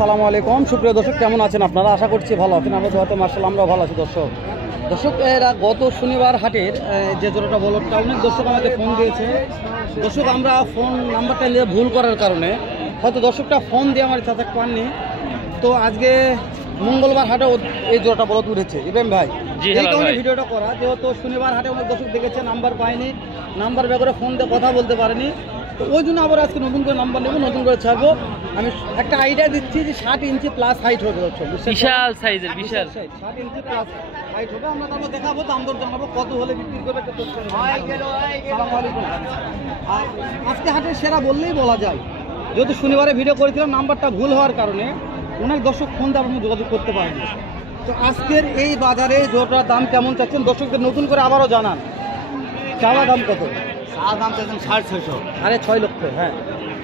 আসসালামু আলাইকুম সুপ্রিয় দর্শক, কেমন আছেন আপনারা? আশা করছি ভালো আছেন। আমরা তো মার্শাল্লাহ আমরা ভালো আছি। দর্শক এরা গত শনিবার হাটের যে জোড়াটা বলদটা অনেক দর্শক আমাকে ফোন দিয়েছে। দর্শক আমরা ফোন নাম্বারটা নিয়ে ভুল করার কারণে হয়তো দর্শকটা ফোন দিয়ে আমার চাচা পাননি। তো আজকে মঙ্গলবার হাটে এই জোড়াটা বলদ উঠেছে ইব্রাহিম ভাই, এই কারণে ভিডিওটা করা। যেহেতু শনিবার হাটে অনেক দর্শক দেখেছে, নাম্বার পাইনি, নাম্বার ব্যাপারে ফোন দিয়ে কথা বলতে পারেনি। তো ওই জন্য আবার আজকে নতুন করে নাম্বার নেবো, নতুন করে ছাড়বো। আমি একটা আইডিয়া দিচ্ছি যে 60 ইঞ্চি প্লাস হাইট হবে। বিশাল সাইজের, বিশাল 60 ইঞ্চি প্লাস হাইট হবে। আমরা তারপর দেখাবো, দাম দর জানাবো, কত হলে বিক্রি করবে। আর আজকে হাটের সেরা বললেই বলা যায়। যেহেতু শনিবারে ভিডিও করেছিলাম, নাম্বারটা ভুল হওয়ার কারণে অনেক দর্শক ফোন দিয়ে আপনার যোগাযোগ করতে পারেনি। তো আজকের এই বাজারে জোটার দাম কেমন চাচ্ছেন দর্শকদের নতুন করে আবারও জানান। চাওয়া দাম কত? চাওয়া দাম চাচ্ছেন 650। 6.5 লক্ষ। হ্যাঁ,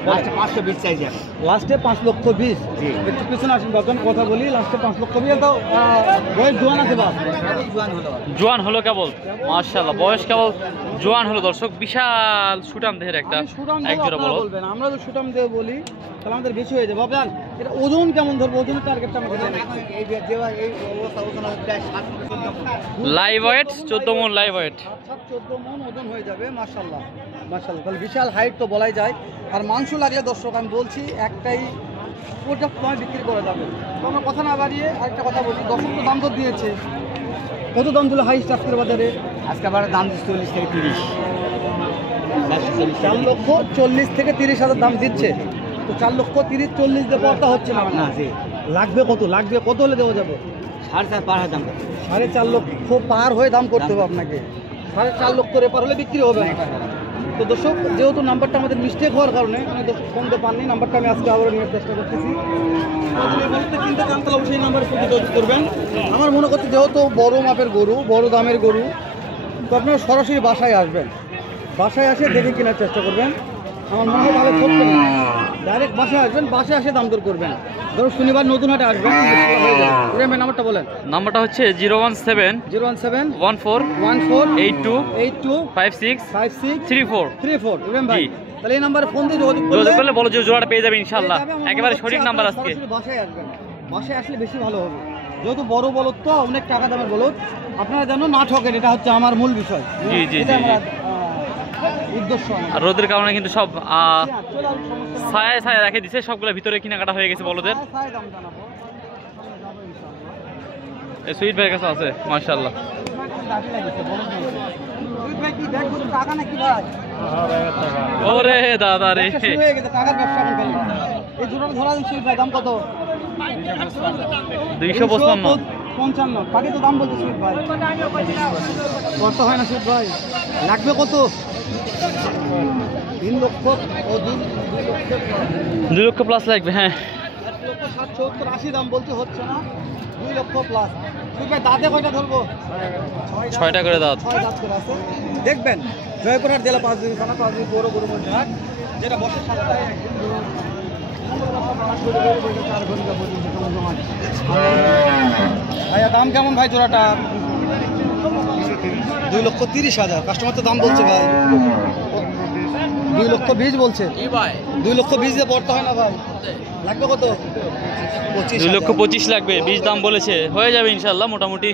লাস্টে 520 চাইছে। লাস্টে 5,20,000। একটু পিছনে আসুন বাবজান, কথা বলি। লাস্টে 5,20,000। তাও বয়স জোয়ান আছে বাপ, জোয়ান হলো কেবল, মাশাআল্লাহ বয়স কেবল জোয়ান হলো। দর্শক বিশাল সুটাম দেহের একটা এক জোড়া বলদ। বলবেন আমরা তো সুটাম দিয়ে বলি তাহলে আমাদের বেশি হয়ে যাবে। বাবজান এটা ওজন কেমন ধরবো? ওজনের টার্গেটটা আমাকে দেন। এই অবস্থা ওজন প্রায় 7 লাইভ ওয়েট 14 মণ লাইভ ওয়েট, 14 মণ ওজন হয়ে যাবে। মাশাআল্লাহ মাশাআল্লাহ, তাহলে বিশাল হাইট তো বলাই যায়। আর মাংস লাগলে দর্শক আমি বলছি একটাই ওটা সময় বিক্রি করা যাবে। তো আমরা কথা না বাড়িয়ে আরেকটা কথা বলি। দর্শক তো দাম দর দিয়েছে, কত দাম দিল হাইস্ট আজকের বাজারে? আজকে আবার দাম 40 থেকে 30। 4,40,000 থেকে 30,000 দাম দিচ্ছে। তো 4,30,000-40,000 দিয়ে পড়তা হচ্ছে না। না জি, লাগবে কত? লাগবে কত হলে দেওয়া যাবে? 4.5 পার দাম। 4.5 লক্ষ পার হয়ে দাম করতে হবে আপনাকে। 4.5 লক্ষ রেপার হলে বিক্রি হবে না। তো দর্শক যেহেতু নাম্বারটা আমাদের মিস্টেক হওয়ার কারণে অনেক দর্শক ফোন দিয়ে পাননি, নাম্বারটা আমি আজকে আবার নেওয়ার চেষ্টা করতেছি। কিনতে চান তাহলে অবশ্যই নাম্বারের প্রতি যোগাযোগ করবেন। আমার মনে করছে যেহেতু বড় মাপের গরু, বড় দামের গরু, তো আপনারা সরাসরি বাসায় আসবেন। বাসায় আসে দেখে কেনার চেষ্টা করবেন। আমার মনে হয় ভালো ঠকবে না। ডাইরেক্ট বাসায় আসবেন, বাসায় আসে দাম দর করবেন। ধরুন শনিবার নতুন হাটে আসবেন, নাম্বারটা বলেন। নাম্বারটা হচ্ছে 017 017 14 14 82 82 56 56 34। ইব্রাহিম ভাই, তাহলে এই নাম্বারে ফোন দিয়ে যোগাযোগ করলে বলো যে জোড়াটা পেয়ে যাবে ইনশাআল্লাহ। একেবারে সঠিক নাম্বার আজকে। বাসায় আসবেন, বাসায় আসলে বেশি ভালো হবে। যেহেতু বড় বলদ তো অনেক টাকা দামের বলদ, আপনারা যেন না ঠকেন, এটা হচ্ছে আমার মূল বিষয়। জি জি জি। উদ্দেশ্য আর রোদের কারণে কিন্তু সব ছায়া ছায়া রেখে দিছে, সবগুলো ভিতরে কেনাকাটা হয়ে গেছে বলদের। সুইট ভাইয়ের কাছে আছে মাশাআল্লাহ। ওরে দাদা রে, এই জোড়া ধরা দিন সুইট ভাই, দাম কত? 255। বাকি তো দাম বলছে সুইট ভাই, কত হয় না সুইট ভাই? লাগবে কত? 3 লক্ষ ও 2 লক্ষ প্লাস লাগবে। হ্যাঁ, 1,60,70,80 দাম বলতে হচ্ছে না, 2 লক্ষ প্লাস। সুইট ভাই দাঁতে কয়টা ধরবো? 6টা করে দাঁত। 6 দাঁত করে আছে। দেখবেন জয়পুরহাট জেলা 5 দিন থানা 5 দিন বড় গরু মধ্যে হাট, যেটা বছর সপ্তাহে একদিন। ভাইয়া দাম কেমন ভাই জোড়াটা? 2,30,000। কাস্টমার তো দাম বলছে ভাই 2,20,000 বলছে। 2,20,000 দিয়ে পড়তে হয় না ভাই। লাগবে কত? 2,25,000 লাগবে। 20 দাম বলেছে, হয়ে যাবে ইনশাআল্লাহ। মোটামুটি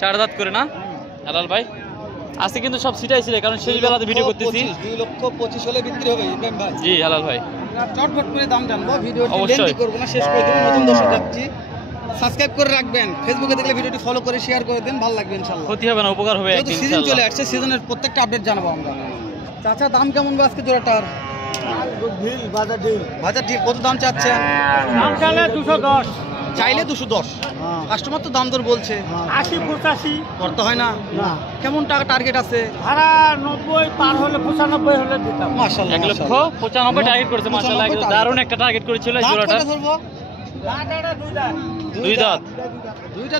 4 দাঁত করে না হালাল ভাই? আজকে কিন্তু সব সিটাই ছিল, কারণ শেষ বেলাতে ভিডিও করতেছি। 2,25,000 হলে বিক্রি হবে ইব্রাহিম ভাই। জি হালাল ভাই, চটপট করে দাম জানবো, ভিডিওটি লেন্থি করব না, শেষ করে দেব। নতুন দর্শক যাচ্ছি, সাবস্ক্রাইব করে রাখবেন। ফেসবুকে দেখলে ভিডিওটি ফলো করে শেয়ার করে দেন, ভালো লাগবে ইনশাআল্লাহ। ক্ষতি হবে না, উপকার হবে একদিন সিজন চলে আসছে, সিজনের প্রত্যেকটা আপডেট জানাবো আমরা। চাচা দাম কেমন বা আজকে জোড়াটার? বাজার ঠিক কত দাম চাচ্ছেন? দাম চাইলে 210, চাইলে 210। কাস্টমার তো দাম দর বলছে 80-85 করতে হয় না। কেমন টাকা টার্গেট আছে? ভাড়া 90 পার হলে 95 হলে দিতাম। মাশাআল্লাহ 1,95,000 টার্গেট করেছে। মাশাআল্লাহ দারুণ একটা টার্গেট করেছিল এই জোড়াটা। ধরবো দুই দাঁত,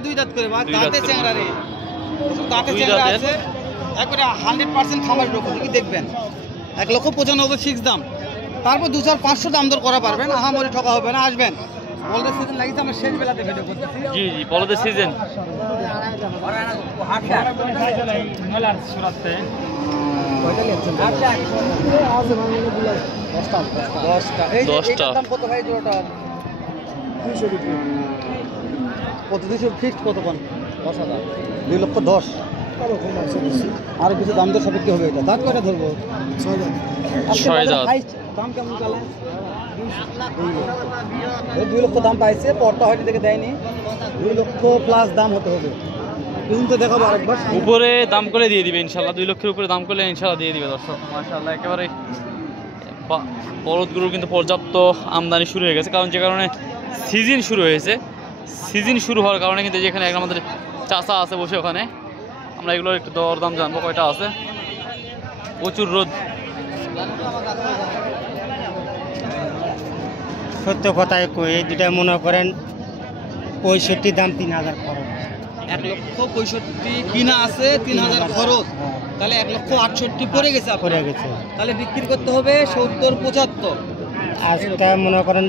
দুই দাঁত করে বা দাঁতে চেংড়া রে, দাঁতে চেংড়া আছে একবারে 100% খামার রকম কি দেখবেন। 1,95,000 ফিক্স দাম, তারপর 2,500 দাম দর করা পারবেন। আহামরি ঠকা হবে না, আসবেন। বলদের সিজন লাগিয়েছে, আমরা শেষ বেলাতে ভিডিও করতেছি। জি জি, বলদের সিজন। কত দিয়েছে ফিক্সড কত পান? 10,000, 2,10,000। আর কিছু দাম তো সাপেক্ষে হবে এটা। দাঁত কয়টা ধরবো? 6 দাঁত। দাম কেমন চলে? 2 লক্ষ দাম পাইছে, পরটা হয়তো থেকে দেয়নি। 2 লক্ষ প্লাস দাম হতে হবে। কিন্তু দেখাবো আরেকবার। উপরে দাম করে দিয়ে দিবে ইনশাল্লাহ, 2 লক্ষের উপরে দাম করলে ইনশাল্লাহ দিয়ে দিবে দর্শক। মাশাআল্লাহ একেবারে বলদগুলোর কিন্তু পর্যাপ্ত আমদানি শুরু হয়ে গেছে, কারণ যে কারণে সিজন শুরু হয়েছে। সিজন শুরু হওয়ার কারণে কিন্তু যেখানে আমাদের চাষা আছে বসে, ওখানে আমরা এগুলোর একটু দরদাম জানবো কয়টা আছে। প্রচুর রোদ। সত্য কথায় কই, এই দুটা মনে করেন 65 দাম 3,000 খরচ। 1,65,000 কিনা আছে, 3,000 খরচ, তাহলে 1,68,000 পড়ে গেছে করে আপনার। গেছে তাহলে বিক্রি করতে হবে 70-75। আজকে মনে করেন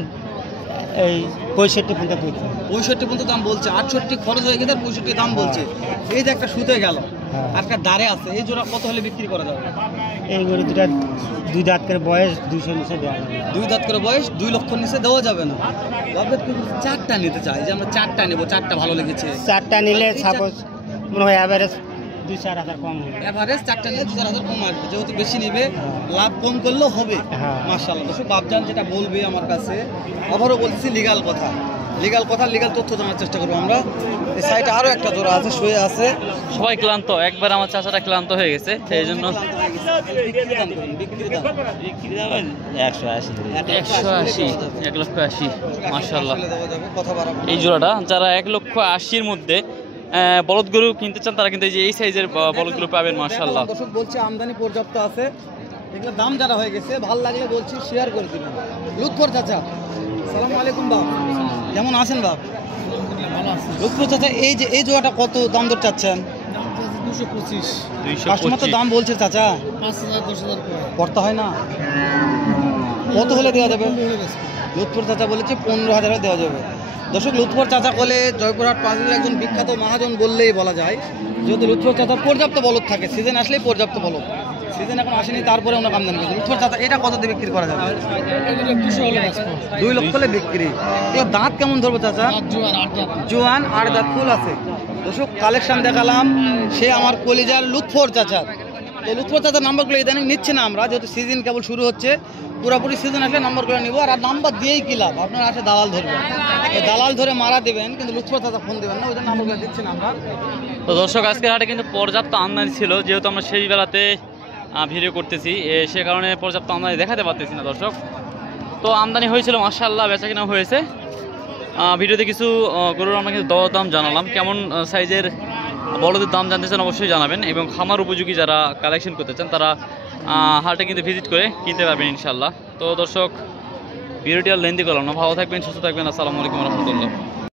এই 65 পর্যন্ত হয়েছে। 65 পর্যন্ত দাম বলছে, 68 খরচ হয়ে গেছে, 65 দাম বলছে। এই যে একটা সুতে গেল, আর একটা দাঁড়ে আছে, এই জোড়া কত হলে বিক্রি করা যাবে? এই গরু দুটা 2 দাঁত করে বয়স 200 নিচে দেওয়া যাবে। 2 দাঁত করে বয়স, 2 লক্ষ নিচে দেওয়া যাবে না। তবে কিন্তু 4টা নিতে চাই, যে আমরা 4টা নেবো, 4টা ভালো লেগেছে। 4টা নিলে সাপোজ মনে হয় অ্যাভারেজ 2-4 হাজার কম হবে। এভারেজ 4টা নিলে 2-4 হাজার কম আসবে, যেহেতু বেশি নিবে লাভ কম করলেও হবে। হ্যাঁ। মাশাআল্লাহ। দর্শক বাপজান যেটা বলবে আমার কাছে, আবারও বলছি লিগাল কথা, লিগাল তথ্য জানার চেষ্টা করবো আমরা। এই সাইডে আরও একটা জোড়া আছে, শুয়ে আছে। সবাই ক্লান্ত, একবার আমার চাচাটা ক্লান্ত হয়ে গেছে, সেই জন্য। বিক্রি দাম করুন, বিক্রি দাম। 180। 1,80,000 মাশাআল্লাহ। দেওয়া যাবে, কথা বাড়াবো। এই জোড়াটা যারা 1,80,000 মধ্যে বলদ গরু কিনতে চান, তারা কিন্তু এই যে এই সাইজের বলদ গরু পাবেন মাশাআল্লাহ। দর্শক বলছে আমদানি পর্যাপ্ত আছে, এগুলো দাম যারা হয়ে গেছে, ভালো লাগলে বলছি শেয়ার করে দিবেন। লুৎফর চাচা, সালামু আলাইকুম বাপ, কেমন আছেন বাপ? লুৎফর চাচা, এই যে এই জোড়াটা কত দাম দর চাচ্ছেন? 225। কাস্টমার তো দাম বলছে চাচা, 5,000-10,000 করে। করতে হয় না? কত হলে দেওয়া যাবে? লুৎফর চাচা বলেছে 15,000 দেওয়া যাবে। দর্শক লুৎফর চাচা বলে জয়পুরহাট পাঁচের একজন বিখ্যাত মহাজন বললেই বলা যায়, যেহেতু লুৎফর চাচা পর্যাপ্ত বলদ থাকে, সিজন আসলেই পর্যাপ্ত বলদ। সিজন এখন আসেনি, তারপরে আমরা আমদানি করছি। লুৎফর চাচা এটা কত দিয়ে বিক্রি করা যাবে? 2 লক্ষ হলে বিক্রি। এগুলো দাঁত কেমন ধরবো চাচা? জোয়ান, 8 দাঁত ফুল আছে। দর্শক কালেকশন দেখালাম, সে আমার কলিজার লুৎফর চাচা। তো লুৎফর চাচার নাম্বারগুলো ইদানিং নিচ্ছে না আমরা, যেহেতু সিজন কেবল শুরু হচ্ছে। পুরোপুরি সিজন আসলে নাম্বারগুলো নিব, আর নাম্বার দিয়েই কি লাভ, আপনারা আসে দালাল ধরবেন, দালাল ধরে মারা দেবেন, কিন্তু লুৎফর চাচা ফোন দেবেন না, ওই জন্য নাম্বারগুলো দিচ্ছি না আমরা। তো দর্শক আজকের হাটে কিন্তু পর্যাপ্ত আমদানি ছিল, যেহেতু আমরা সেই বেলাতে ভিডিও করতেছি, সে কারণে পর্যাপ্ত আমদানি দেখাতে পারতেছি না দর্শক। তো আমদানি হয়েছিল মাশাআল্লাহ, বেচা কিনা হয়েছে। ভিডিওতে কিছু গরুর আমরা কিন্তু দরদাম জানালাম। কেমন সাইজের বড়দের দাম জানতে চান অবশ্যই জানাবেন, এবং খামার উপযোগী যারা কালেকশন করতে চান তারা হাটে কিন্তু ভিজিট করে কিনতে পারবেন ইনশাআল্লাহ। তো দর্শক ভিডিওটি আর লেন্দি করলাম না, ভালো থাকবেন, সুস্থ থাকবেন। আসসালামু আলাইকুম রহমতুল্লাহ।